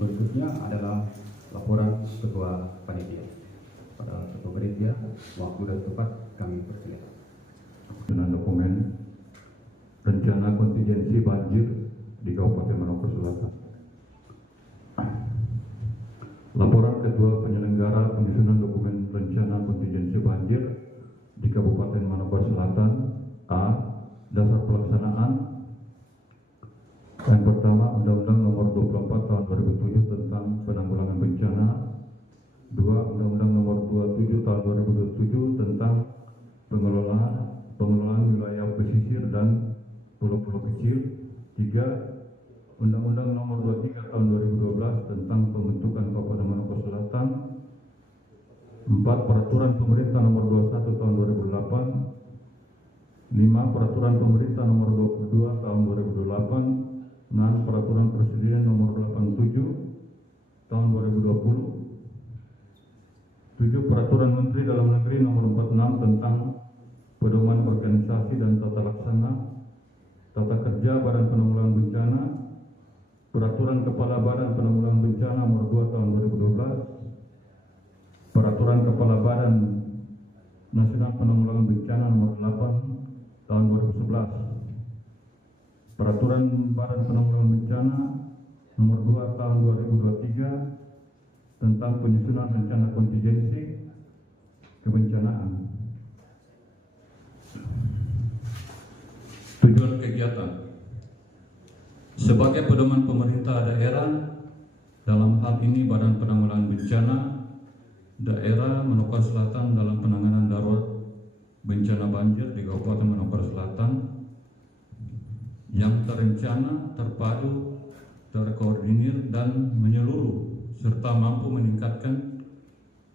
Berikutnya adalah laporan ketua panitia. Pada ketua panitia, waktu dan tempat kami persilakan. Dengan dokumen rencana kontingensi banjir di Kabupaten Maluku Yang pertama, Undang-Undang Nomor 24 Tahun 2007 tentang Penanggulangan Bencana. 2. Undang-Undang Nomor 27 Tahun 2007 tentang pengelolaan wilayah pesisir dan pulau-pulau kecil. 3. Undang-Undang Nomor 23 Tahun 2012 tentang pembentukan Kabupaten Maluku Selatan. 4. Peraturan Pemerintah Nomor 21 Tahun 2008. 5. Peraturan Pemerintah Nomor 22 Tahun 2008. 6. Peraturan Presiden Nomor 87 Tahun 2020. 7. Peraturan Menteri Dalam Negeri Nomor 46 tentang pedoman organisasi dan tata laksana tata kerja Badan Penanggulangan Bencana. Peraturan Kepala Badan Penanggulangan Bencana Nomor 2 Tahun 2012. Peraturan Kepala Badan Nasional Penanggulangan Bencana Nomor 8 Tahun 2011. Peraturan Badan Penanggulangan Bencana Nomor 2 Tahun 2023 tentang penyusunan rencana kontingensi kebencanaan. Tujuan kegiatan sebagai pedoman pemerintah daerah, dalam hal ini Badan Penanggulangan Bencana Daerah Manokwari Selatan dalam penanganan darurat bencana banjir di Kabupaten Manokwari Selatan yang terencana, terpadu, terkoordinir dan menyeluruh serta mampu meningkatkan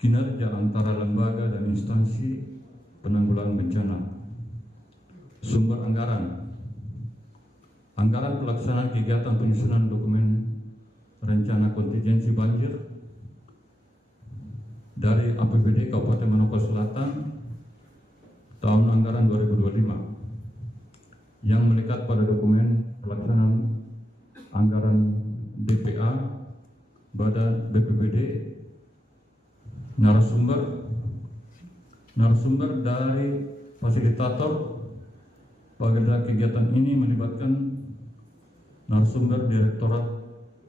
kinerja antara lembaga dan instansi penanggulangan bencana. Sumber anggaran. Anggaran pelaksanaan kegiatan penyusunan dokumen rencana kontingensi banjir dari APBD Kabupaten Manokwari Selatan tahun anggaran 2025 yang melekat pada dokumen pelaksanaan anggaran DPA Badan BPBD. Narasumber dari fasilitator pada kegiatan ini melibatkan narasumber Direktorat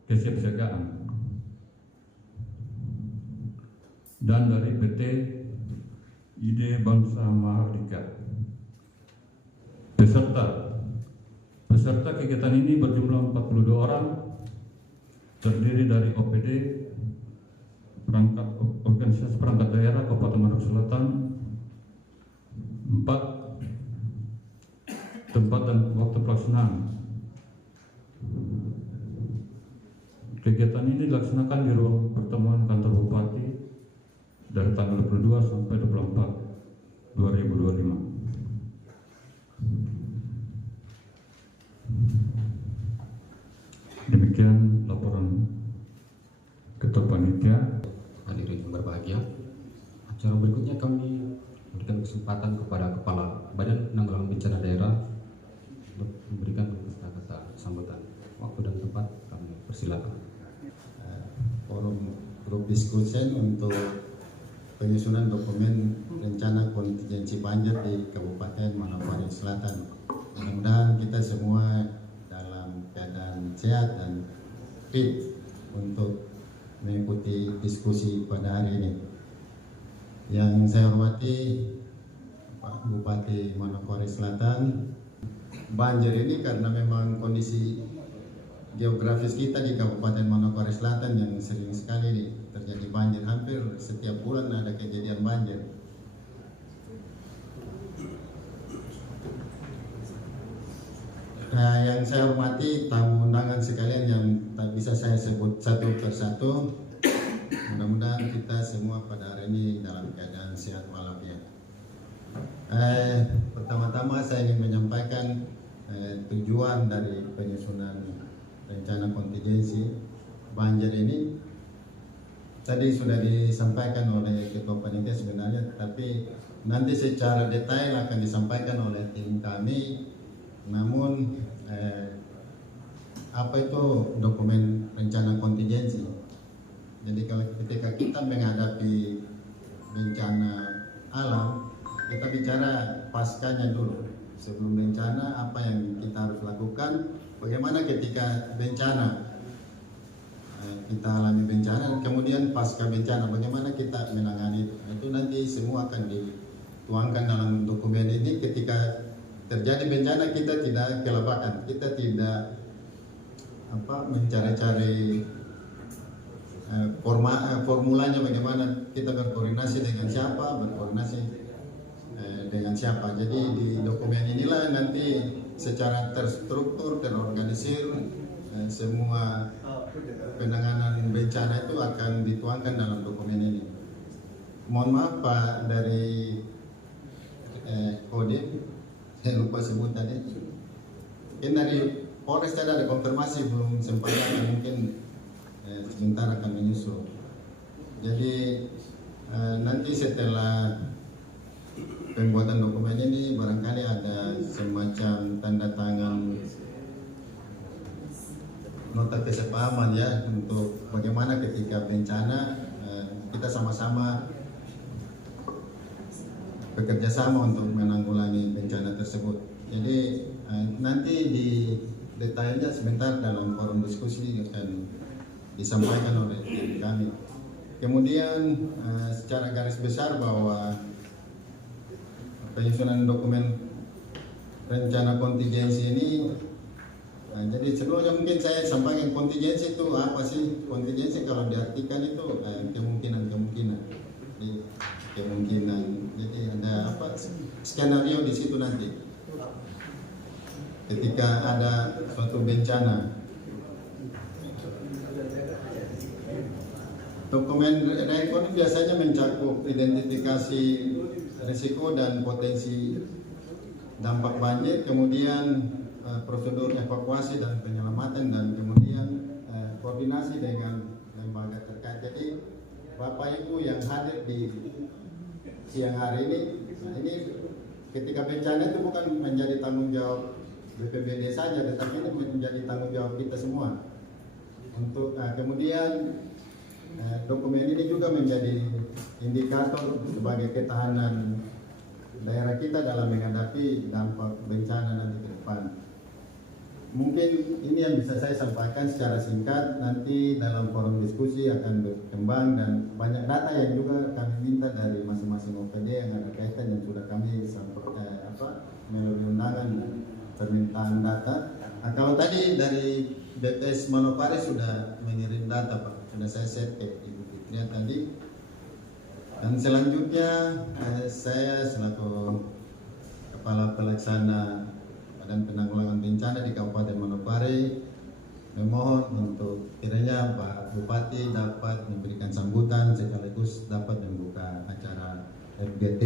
Kesiapsiagaan dan dari PT Ide Bangsa Mahardika. Peserta kegiatan ini berjumlah 42 orang, terdiri dari OPD, organisasi perangkat daerah Kabupaten Maluku Selatan, 4 tempat dan waktu pelaksanaan. Kegiatan ini dilaksanakan di ruang pertemuan kantor Bupati dari tanggal 22 sampai 24 2025. Demikian laporan Ketua Panitia. Hadirin yang berbahagia, acara berikutnya kami memberikan kesempatan kepada Kepala Badan Penanggulangan Bencana Daerah untuk memberikan kata-kata sambutan. Waktu dan tempat kami persilakan. Forum grup diskusi untuk penyusunan dokumen rencana kontingensi banjir di Kabupaten Manokwari Selatan. Mudah-mudahan kita semua dalam keadaan sehat dan fit untuk mengikuti diskusi pada hari ini. Yang saya hormati Pak Bupati Manokwari Selatan, banjir ini karena memang kondisi geografis kita di Kabupaten Manokwari Selatan yang sering sekali terjadi banjir, hampir setiap bulan ada kejadian banjir. Nah, yang saya hormati tamu undangan sekalian yang tak bisa saya sebut satu persatu, mudah-mudahan kita semua pada hari ini dalam keadaan sehat walafiat. Pertama-tama saya ingin menyampaikan tujuan dari penyusunan rencana kontingensi banjir ini. Tadi sudah disampaikan oleh Ketua Panitia sebenarnya, tapi nanti secara detail akan disampaikan oleh tim kami. Namun apa itu dokumen rencana kontingensi? Jadi kalau ketika kita menghadapi bencana alam, kita bicara paskanya dulu. Sebelum bencana apa yang kita harus lakukan, bagaimana ketika bencana kita alami bencana, kemudian pasca bencana bagaimana kita menangani itu nanti semua akan dituangkan dalam dokumen ini. Ketika terjadi bencana kita tidak kelabakan, kita tidak mencari-cari formulanya bagaimana kita berkoordinasi dengan siapa, dengan siapa. Jadi di dokumen inilah nanti secara terstruktur, terorganisir, semua penanganan bencana itu akan dituangkan dalam dokumen ini. Mohon maaf Pak dari Kodim, saya lupa sebut tadi. Ini dari Polres tadi ada konfirmasi belum sempat, mungkin sebentar akan menyusul. Jadi nanti setelah pembuatan dokumen ini barangkali ada semacam tanda tangan nota kesepahaman ya, untuk bagaimana ketika bencana kita sama-sama bekerja sama untuk menanggulangi bencana tersebut. Jadi nanti di detailnya sebentar dalam forum diskusi akan disampaikan oleh tim kami. Kemudian secara garis besar bahwa penyusunan dokumen rencana kontingensi ini, jadi sebelumnya mungkin saya sampaikan kontingensi itu apa sih? Kontingensi kalau diartikan itu kemungkinan. Jadi ada skenario di situ nanti. Ketika ada suatu bencana, dokumen RECO biasanya mencakup identifikasi risiko dan potensi dampak banjir, kemudian prosedur evakuasi dan penyelamatan, dan kemudian koordinasi dengan lembaga terkait. Jadi Bapak Ibu yang hadir di siang hari ini, ini ketika bencana itu bukan menjadi tanggung jawab BPBD saja, tetapi ini menjadi tanggung jawab kita semua. Untuk kemudian dokumen ini juga menjadi indikator sebagai ketahanan daerah kita dalam menghadapi dampak bencana nanti ke depan. Mungkin ini yang bisa saya sampaikan secara singkat. Nanti dalam forum diskusi akan berkembang dan banyak data yang juga kami minta dari masing-masing OPD yang ada kaitan, yang sudah kami melalui undangan permintaan data. Kalau tadi dari BPS Manokwari sudah mengirim data Pak, sudah saya share ke Ibu Fitria tadi. Dan selanjutnya saya selaku Kepala Pelaksana Badan Penanggulangan Bencana di Kabupaten Manokwari memohon untuk kiranya Pak Bupati dapat memberikan sambutan sekaligus dapat membuka acara FGT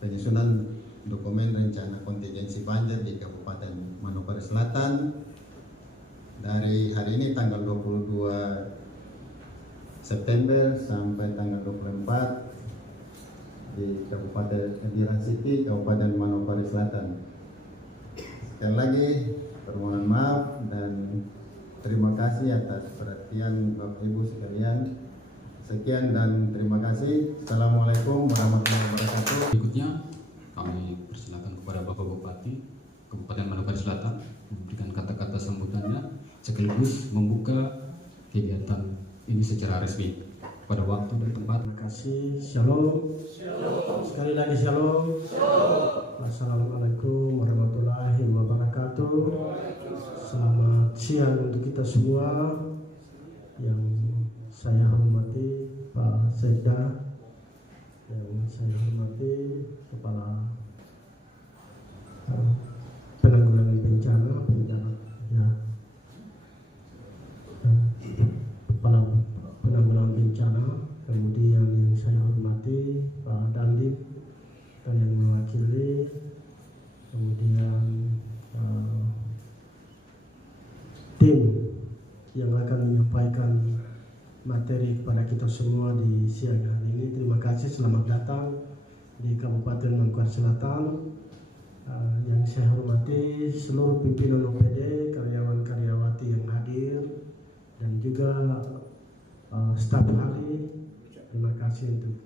penyusunan dokumen rencana kontingensi banjir di Kabupaten Manokwari Selatan dari hari ini tanggal 22 September sampai tanggal 24 di Kabupaten Ediran City, Kabupaten Manokwari Selatan. Sekali lagi permohonan maaf dan terima kasih atas perhatian Bapak Ibu sekalian. Sekian dan terima kasih. Assalamualaikum warahmatullahi wabarakatuh. Berikutnya kami persilakan kepada Bapak Bupati Kabupaten Manokwari Selatan memberikan kata-kata sambutannya sekaligus membuka kegiatan ini secara resmi pada waktu dan tempat. Terima kasih. Shalom. Sekali lagi shalom. Assalamualaikum warahmatullahi wabarakatuh. Selamat siang untuk kita semua. Yang saya hormati Pak Sekda, yang saya hormati Kepala Penanggulangan Bencana ya. Kepala Penanggulangan Bencana, kemudian yang saya hormati Pak Dandim dan yang mewakili, kemudian tim yang akan menyampaikan materi kepada kita semua di siang hari ini. Terima kasih, selamat datang di Kabupaten Manokwari Selatan. Yang saya hormati seluruh pimpinan OPD, karyawan-karyawati yang hadir, dan juga staf ahli. Terima kasih untuk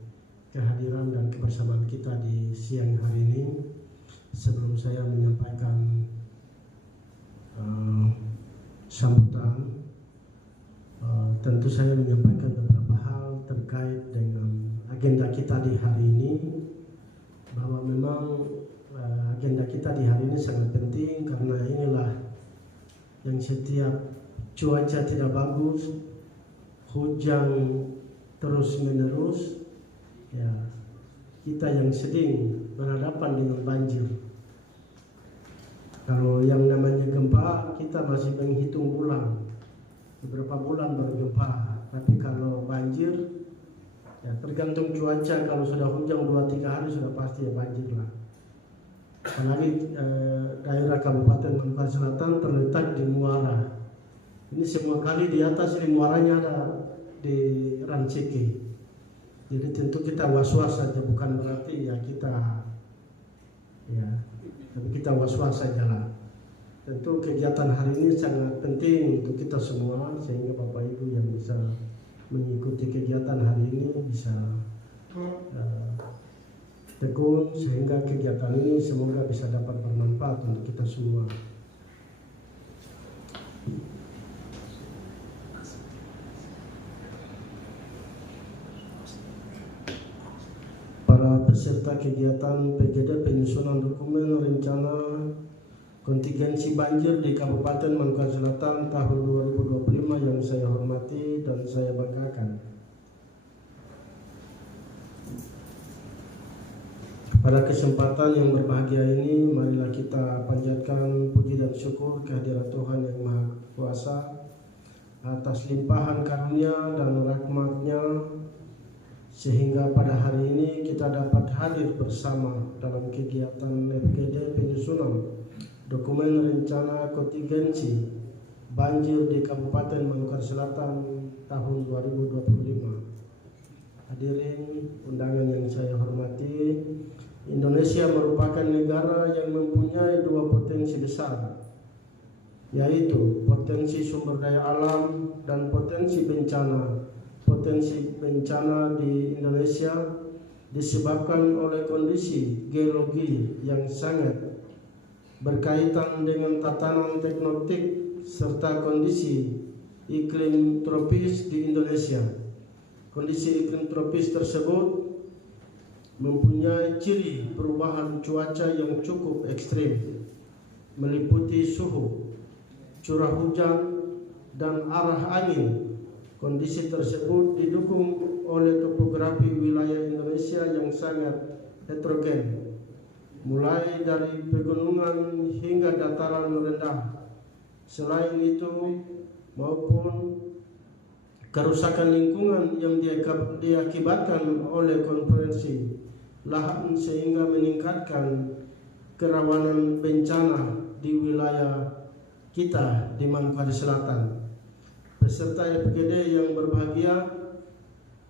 kehadiran dan kebersamaan kita di siang hari ini. Sebelum saya menyampaikan sambutan, tentu saya menyampaikan beberapa hal terkait dengan agenda kita di hari ini, bahwa memang agenda kita di hari ini sangat penting karena inilah yang setiap cuaca tidak bagus, hujan terus menerus, ya kita yang sedang berhadapan dengan banjir. Kalau yang namanya gempa kita masih menghitung bulan, beberapa bulan baru gempa. Tapi kalau banjir, ya tergantung cuaca. Kalau sudah hujan 2-3 hari sudah pasti ya banjir lah. Apalagi daerah Kabupaten Manokwari Selatan terletak di muara. Ini semua kali di atas ini muaranya ada di Rancike. Jadi tentu kita was-was saja, bukan berarti ya kita tapi kita was-was saja lah. Tentu kegiatan hari ini sangat penting untuk kita semua, sehingga Bapak Ibu yang bisa mengikuti kegiatan hari ini bisa tekun, sehingga kegiatan ini semoga bisa dapat bermanfaat untuk kita semua. Para peserta kegiatan PGD penyusunan dokumen rencana kontingensi banjir di Kabupaten Manokwari Selatan tahun 2025 yang saya hormati dan saya banggakan. Pada kesempatan yang berbahagia ini, marilah kita panjatkan puji dan syukur kehadirat Tuhan Yang Maha Kuasa atas limpahan karunia dan rahmat-Nya, sehingga pada hari ini kita dapat hadir bersama dalam kegiatan FGD penyusunan dokumen rencana kontingensi banjir di Kabupaten Manokwari Selatan tahun 2025. Hadirin undangan yang saya hormati, Indonesia merupakan negara yang mempunyai dua potensi besar, yaitu potensi sumber daya alam dan potensi bencana. Potensi bencana di Indonesia disebabkan oleh kondisi geologi yang sangat berkaitan dengan tatanan tektonik serta kondisi iklim tropis di Indonesia. Kondisi iklim tropis tersebut mempunyai ciri perubahan cuaca yang cukup ekstrim, meliputi suhu, curah hujan, dan arah angin. Kondisi tersebut didukung oleh topografi wilayah Indonesia yang sangat heterogen, mulai dari pegunungan hingga dataran rendah. Selain itu, maupun kerusakan lingkungan yang diakibatkan oleh konversi lahan sehingga meningkatkan kerawanan bencana di wilayah kita di Manokwari Selatan. Peserta FGD yang berbahagia,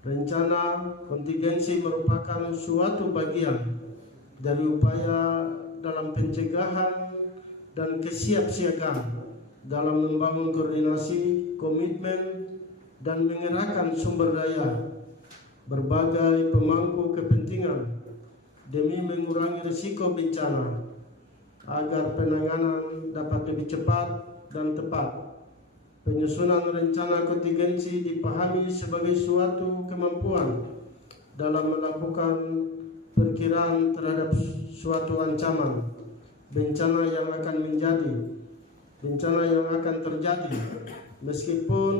rencana kontingensi merupakan suatu bagian dari upaya dalam pencegahan dan kesiapsiagaan dalam membangun koordinasi, komitmen, dan mengerahkan sumber daya berbagai pemangku kepentingan demi mengurangi risiko bencana agar penanganan dapat lebih cepat dan tepat. Penyusunan rencana kontingensi dipahami sebagai suatu kemampuan dalam melakukan perkiraan terhadap suatu ancaman bencana yang akan terjadi, meskipun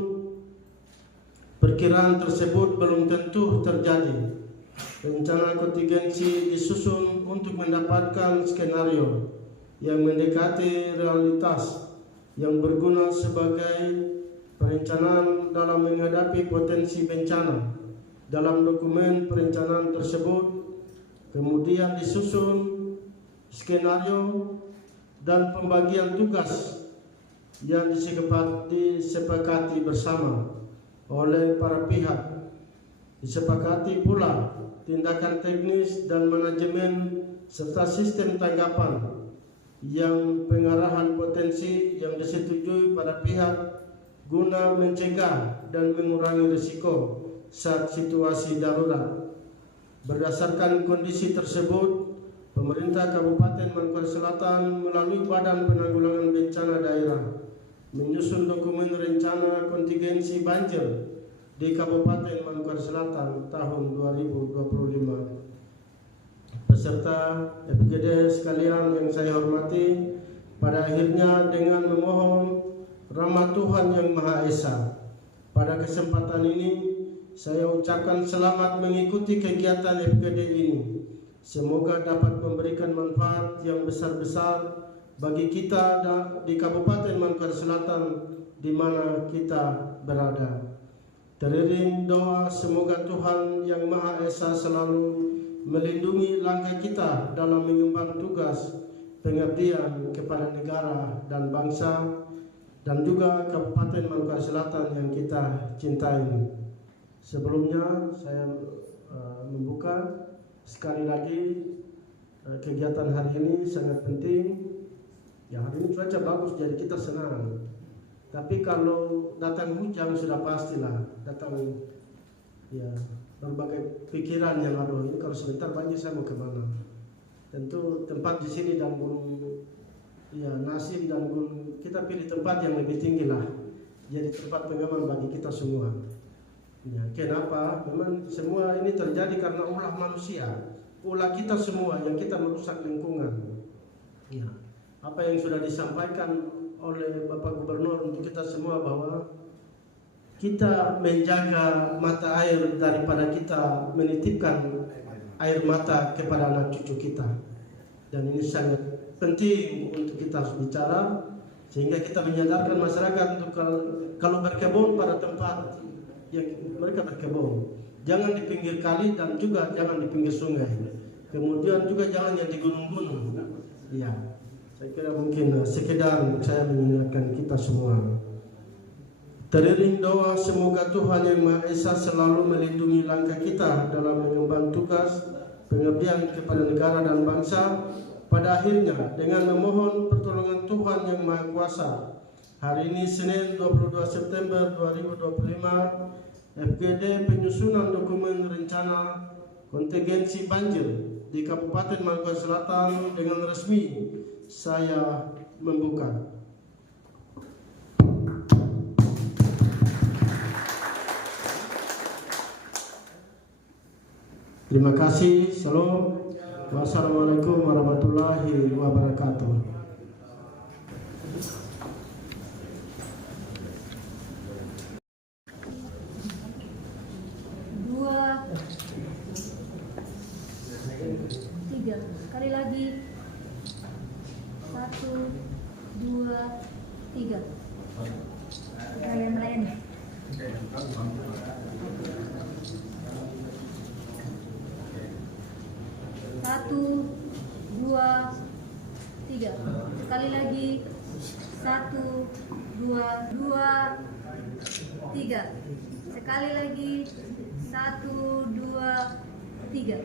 perkiraan tersebut belum tentu terjadi. Rencana kontingensi disusun untuk mendapatkan skenario yang mendekati realitas yang berguna sebagai perencanaan dalam menghadapi potensi bencana. Dalam dokumen perencanaan tersebut kemudian disusun skenario dan pembagian tugas yang disepakati bersama oleh para pihak. Disepakati pula tindakan teknis dan manajemen serta sistem tanggapan yang pengarahan potensi yang disetujui pada pihak guna mencegah dan mengurangi risiko saat situasi darurat. Berdasarkan kondisi tersebut, pemerintah Kabupaten Manokwari Selatan melalui Badan Penanggulangan Bencana Daerah menyusun dokumen rencana kontingensi banjir di Kabupaten Manokwari Selatan tahun 2025. Peserta FGD sekalian yang saya hormati, pada akhirnya dengan memohon rahmat Tuhan Yang Maha Esa. Pada kesempatan ini saya ucapkan selamat mengikuti kegiatan FGD ini. Semoga dapat memberikan manfaat yang besar-besar bagi kita di Kabupaten Manokwari Selatan di mana kita berada. Teriring doa semoga Tuhan Yang Maha Esa selalu melindungi langkah kita dalam mengemban tugas pengabdian kepada negara dan bangsa dan juga Kabupaten Manokwari Selatan yang kita cintai. Sebelumnya saya membuka sekali lagi kegiatan hari ini sangat penting. Ya, hari ini cuaca bagus jadi kita senang. Tapi kalau datang hujan sudah pastilah datang ya berbagai pikiran yang ada. Ini kalau sebentar banjir saya mau kemana? Tentu tempat di sini dan gunung ya Nasim dan gunung kita pilih tempat yang lebih tinggi lah. Jadi tempat pengaman bagi kita semua. Ya, kenapa? Memang semua ini terjadi karena ulah manusia, ulah kita semua yang kita merusak lingkungan. Ya, apa yang sudah disampaikan oleh Bapak Gubernur untuk kita semua bahwa kita menjaga mata air daripada kita menitipkan air mata kepada anak cucu kita. Dan ini sangat penting untuk kita harus bicara sehingga kita menyadarkan masyarakat untuk kalau berkebun pada tempat yang mereka berkebun, jangan di pinggir kali dan juga jangan di pinggir sungai. Kemudian juga jangan yang di gunung-gunung. Ya, saya kira mungkin sekedar saya mengingatkan kita semua. Teriring doa semoga Tuhan Yang Maha Esa selalu melindungi langkah kita dalam mengemban tugas pengabdian kepada negara dan bangsa. Pada akhirnya dengan memohon pertolongan Tuhan Yang Maha Kuasa, hari ini Senin 22 September 2025 FGD penyusunan dokumen rencana kontingensi banjir di Kabupaten Manokwari Selatan dengan resmi saya membuka. Terima kasih. Salam. Wassalamualaikum warahmatullahi wabarakatuh. Sekali lagi 1, 2, 3. Kalian melayani. 1, 2, 3. Sekali lagi 1, 2, 3. Sekali lagi 1, 2, 3.